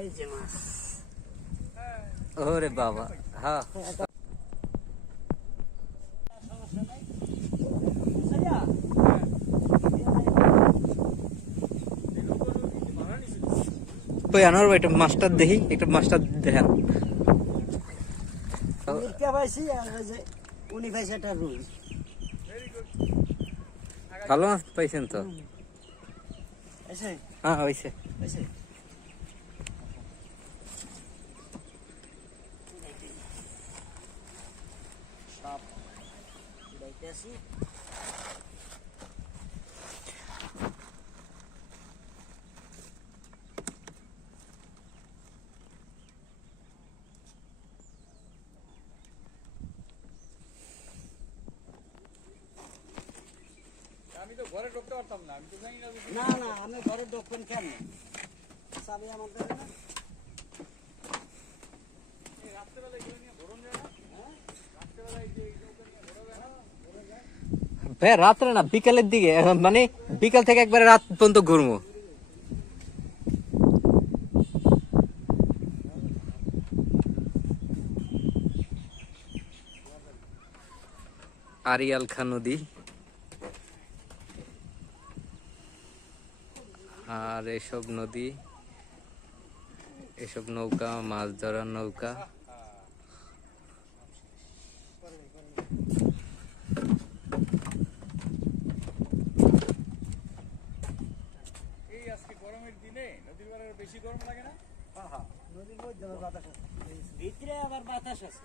এই যে মাছ। ওরে বাবা, হ্যাঁ কই আনোর ভাই একটা মাস্টার দেখি, একটা মাস্টার দেখেন। মিরকা পাইছি আর ওই যে উনি পাইছে একটা রুই। ভালো মাছ পাইছেন তো? পাইছে? হ্যাঁ হয়েছে। পাইছে? সব দেখতেছি। আমি তো ঘরে ঢুকতে পারতাম না, আমি তো জানি না। না না, আমি ঘরে ঢুকবেন কেমনে? চাবি আমার দেবে না? রাত্রেবেলায় এগুলো নিয়ে ভরণ যায় না? হ্যাঁ, রাত্রেবেলায় যে নৌকা নিয়ে ভরা যায় না? ভরা যায়। ভাই রাত্রে না, বিকালের দিকে, মানে বিকাল থেকে একবারে রাত পর্যন্ত ঘুরবো। আরিয়াল খান নদী আর এসব নদী, এসব নৌকা, মাছ ধরার নৌকা। এই আজকে গরমের দিনে নদীর পাড়ে বেশি গরম লাগে না? হ্যাঁ, নদীর মধ্যে আবার বাতাস আছে। ভিতরে আবার বাতাস আছে।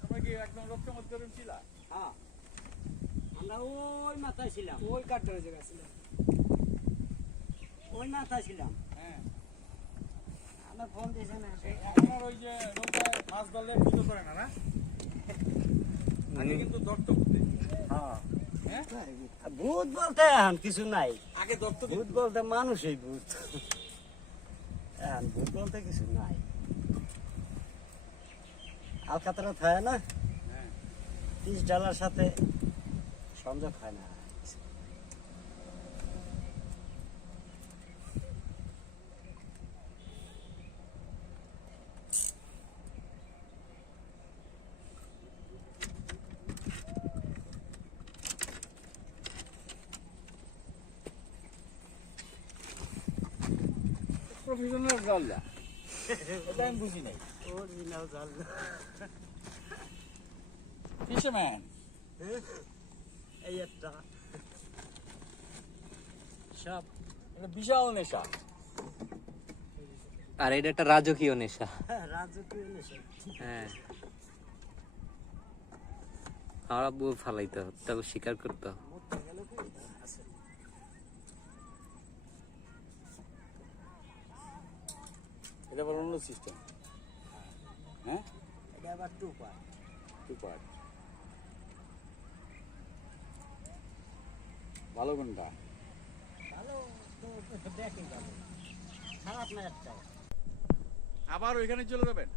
তোমরা কি একদম রক্তের মধ্যে ছিলা? হ্যাঁ, আমরা ওই মাথায় ছিলাম। ওই কাঠটার জায়গা ছিল। ওই মাথায় ছিলাম। হ্যাঁ, আমরা ফোন দিয়েছে না। এখন আর ওই যে নৌকায় মাছ ধরলে পুজো করে না, না? আগে কিন্তু ধরতো ভূতে। হ্যাঁ, হ্যাঁ, ভূত বলতে এখন কিছু নাই। আগে ধরতো ভূত বলতে মানুষই ভূত। এখন ভূত বলতে কিছু নাই। আলকাতরা থাকে না, হ্যাঁ। $30 সাথে সংযোগ হয় না। প্রফেশনাল জাল না, এটা আমি বুঝি নাই। অরিজিনাল জাল না। ফিশারম্যান। এই একটা সব এটা বিশাল নেশা। আর এটা একটা রাজকীয় নেশা। রাজকীয় নেশা। হ্যাঁ, আমরা বউ ফালাইতে হবে, তবে স্বীকার করতে হবে। মরতে গেল কি আছে? এটা আবার অন্য সিস্টেম। হ্যাঁ, এটা আবার টু পার। Two part. ভালো কোনটা? ভালো তো দেখি ভালো, খারাপ না একটা। আবার ওইখানে চলে যাবেন?